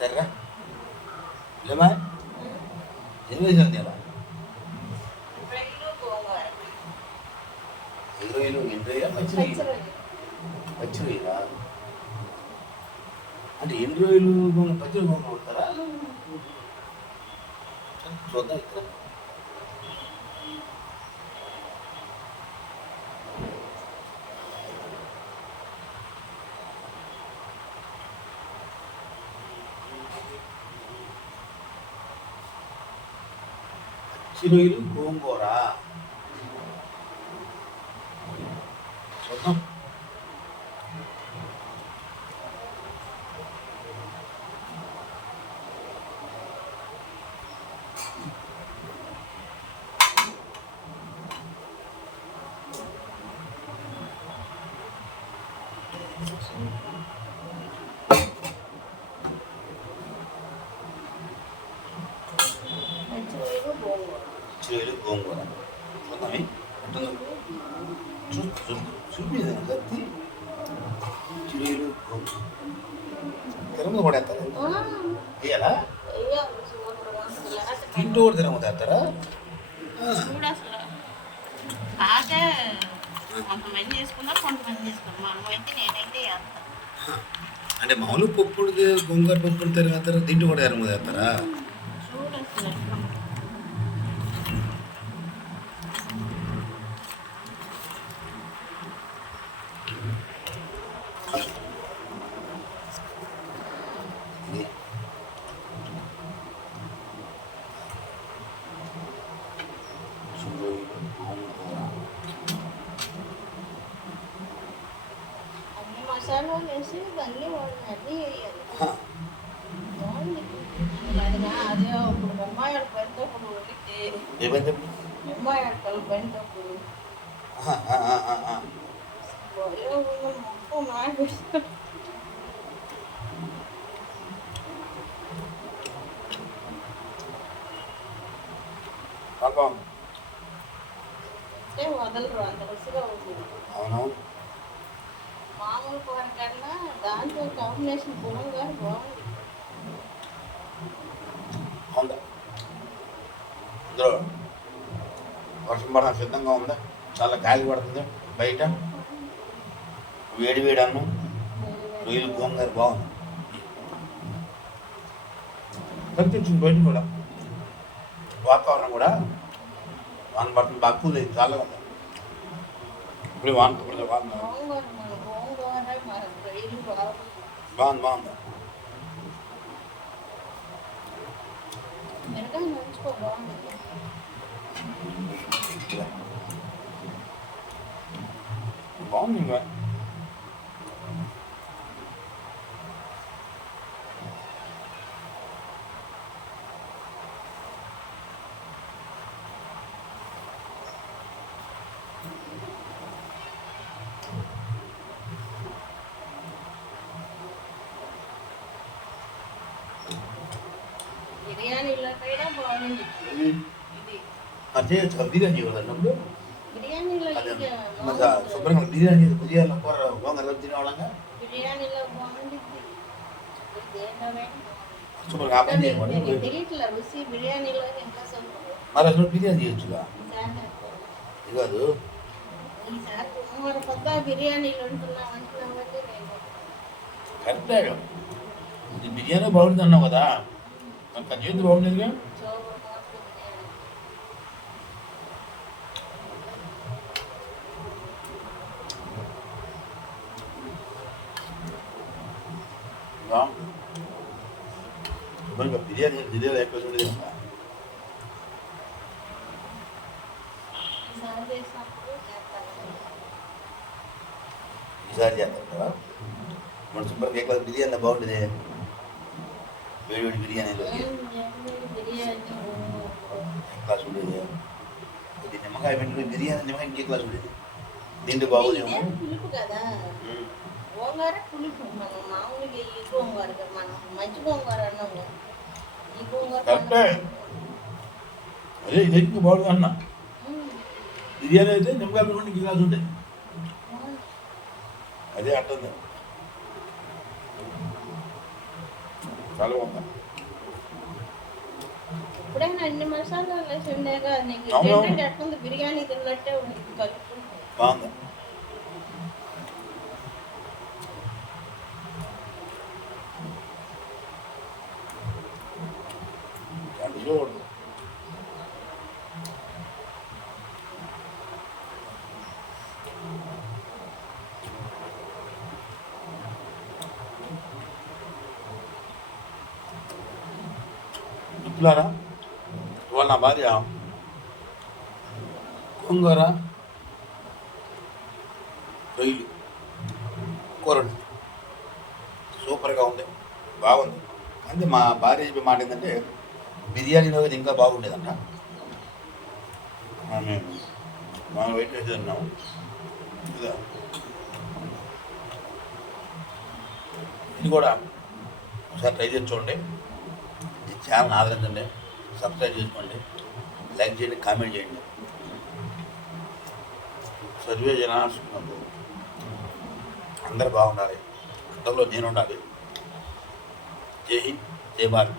సరేరా లేమా ఏం వేసావు ఇలా ఎన్ని రోజులు పచ్చి రొయ్యలా అంటే ఎన్ని రోజులు పచ్చి రొయ్యలు కొడతారా చూద్దాం ఇక్కడ చిరుయిలు గోంగూర చూద్దాం చిరుయిలు గోంగూర చూద్దామే చూపించదు కత్తి చిరుయిలు గోంగూర తిరగదు కూడా వేస్తారా వేయాలా తింటూ కూడా తిరగదు వేస్తారా అంటే మామూలు పప్పుడు గోంగూర పప్పుడు తిరగతారా తింటూ కూడా తిరగదు వేస్తారా మసాలా వేసి ఇవన్నీ అన్నీ బాగుంది అదే ఇప్పుడు బొమ్మాయి పడినప్పుడు వదిలితే బొమ్మాయి అడకలు పడినప్పుడు మొత్తం నాకు వదలరు అంత రుచిగా ఉంటుంది మామూలు కూర కన్నా దాంట్లో కాంబినేషన్ గోంగూర బాగుంది ఇందులో వర్షం పడడం సిద్ధంగా ఉందా చాలా గాలి పడుతుంది బయట వేడి వేడి అన్నం రొయ్యలు గోంగూర బాగుంది కనిపించింది బయట కూడా వాతావరణం కూడా వాన పడుతుంది బాగా కూల్ అయింది చాలా ఉంది ఇప్పుడు వాన బాగుంది బాగుంది బాగుంది ఇంకా బిర్యానీలో బాగుంది అదే బిర్యానీ ఇవ్వాలన్నప్పుడు బిర్యానీలో శుభ్రంగా బిర్యానీ బిర్యానీలో కూర గోంగూర తినేవాళ్ళంగా బిర్యానీలో బాగుంది తెలియట్లా రుచి బిర్యానీలో ఇంకా మరి అసలు బిర్యానీ చేయొచ్చుగా కాదు ఈసారి గోంగూర కొత్త బిర్యానీలు ఉంటున్నాం అంటున్నామంటే కరెక్టే ఇది బిర్యానీ బాగుంటుంది అన్నావు కదా మరి చేతి బాగుండేదిగా బిర్యానీ బిర్యానీ ఎక్కువ ఉండేది ఈసారి చేస్తాం కదా మన శుభ్రంగా ఎక్కువ బిర్యానీ బాగుంటుంది వేడి వేడి బిర్యానీలో క్లాస్ ఉండేది ఇది నిమ్మకాయ పెట్టి బిర్యానీ నిమ్మకాయ ఇంకే క్లాస్ ఉండేది దీంట్లో బాగుంది పులుపు కదా గోంగూర పులుపు మనం మామూలుగా ఈ గోంగూర మనం మంచి గోంగూర అన్నాము ఈ గోంగూర కరెక్టే అదే ఇది ఇంకా బాగుంది అన్న బిర్యానీ అయితే నిమ్మకాయ పెట్టుకుంటే ఇంకే క్లాస్ ఉండేది అదే అంటుంది చాలా బాగుంది. ఎప్పుడైనా అన్ని మసాలాలు వేసి ఉండేగా నీకు అవును. తింటే ఎట్లుంది బిర్యానీ తిన్నట్టే ఉంది కలుపుకుంటే. బాగుంది. అది చూడు. మిత్రులారా, ఇవాళ నా భార్య గోంగూర రొయ్యలు కూర వండింది. సూపర్గా ఉంది, బాగుంది. అంటే మా భార్య చెప్పే మాట ఏంటంటే బిర్యానీలో ఇది ఇంకా బాగుండేదంట. మనం వెయిట్ చేసి తిన్నాము. ఇదా, ఇది కూడా ఒకసారి ట్రై చేసి చూడండి. ఈ ఛానల్ ఆదరించండి, సబ్స్క్రైబ్ చేసుకోండి, లైక్ చేయండి, కామెంట్ చేయండి. సర్వే జనా సుఖినో. అందరూ బాగుండాలి, అందరిలో నేను ఉండాలి. జై హింద్, జై భారత్.